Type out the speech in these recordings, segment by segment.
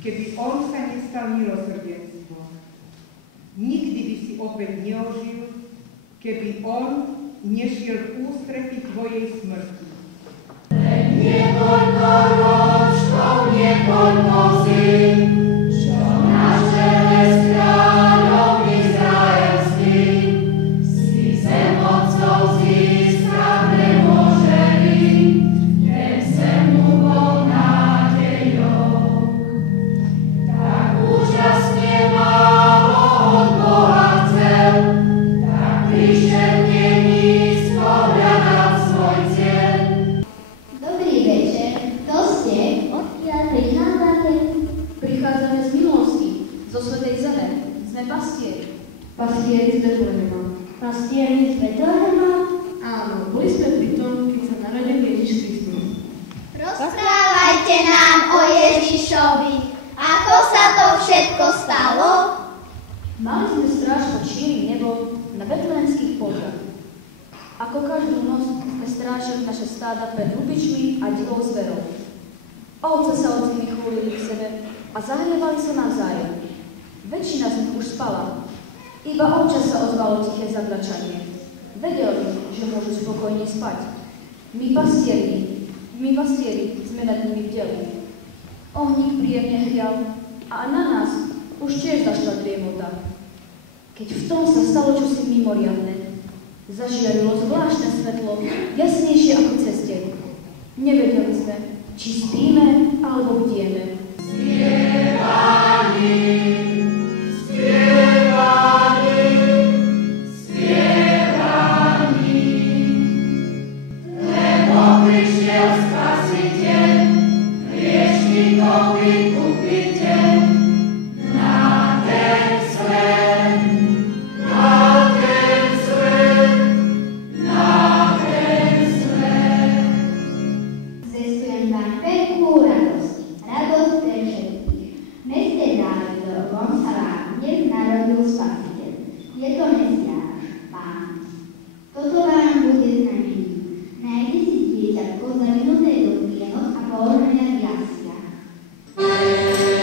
keby on sa nestal milosrdenstvom. Nikdy by si opäť neožil, keby on nešiel v ústrety tvojej smrti. Niekoľko ročkov, niekoľko zim, čo na čele s kráľom izraelským, si zem otcov získal premožený, ten sem mu bol nádejou. Tak úžasne málo od Boha chcel, tak prišiel nízko hľadal svoj cieľ. Dobrý večer, kto ste? Odkiaľ prichádzate? Prichádzame z minulosti, zo svätej zeme. Sme pastieri. Pastieri z Betlehema. Pastieri z Betlehema? Áno, boli sme pri tom, keď sa narodil Ježiš Kristus. Rozprávajte nám o Ježišovi. Ako sa to všetko stalo? Mali sme stráž pod šírim nebom na betlehemských poliach. Ako každú noc sme strážili naše stáda pred lupičmi a divou zverou. Ovce sa od zimy chúlili k sebe a zahrievali sa navzájom. Väčšina z nich už spala. Iba občas sa ozvalo tiché zabračanie. Vedeli, že môžu spokojne spať. My pastieri sme nad nimi bdeli. Ohník príjemne hrial a na nás už tiež zašla driemota. Keď v tom sa stalo čosi mimoriadne, zažiarilo zvláštne svetlo, jasnejšie ako cez deň. Nevedeli sme, či spíme alebo bdieme. Lebo prišiel Spasiteľ, hriešnikov vykupiteľ, na ten svet, na ten svet, na ten svet. Zvestujem vám veľkú radosť, radosť pre všetkých. V meste Dávidovom sa vám dnes narodil Spasiteľ. Je to Mesiáš, Pán. Toto vám bude znamenie. Nájde si dieťatko zavinuté do klienok a položené v jasliach. Amen.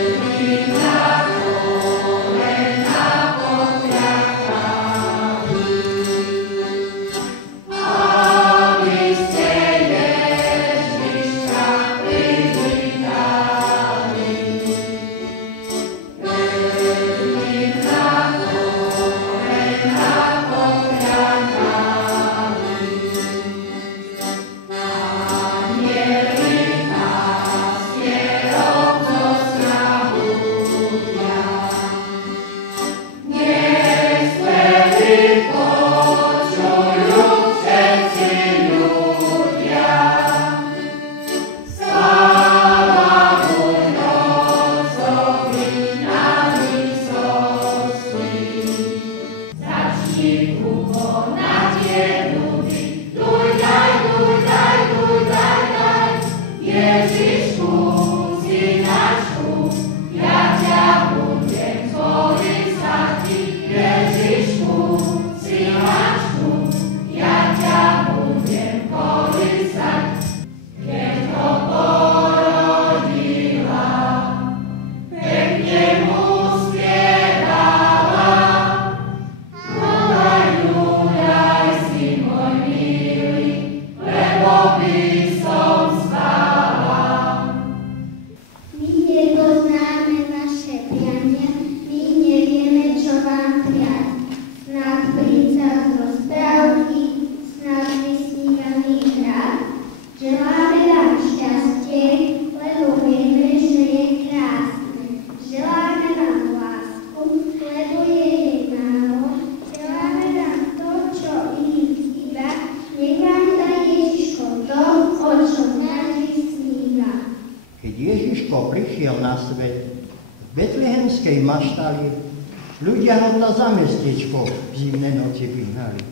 Keď Ježiško prišiel na svet, v betlehemskej maštali, ľudia ho za mestečko v zimné noci vyhnali.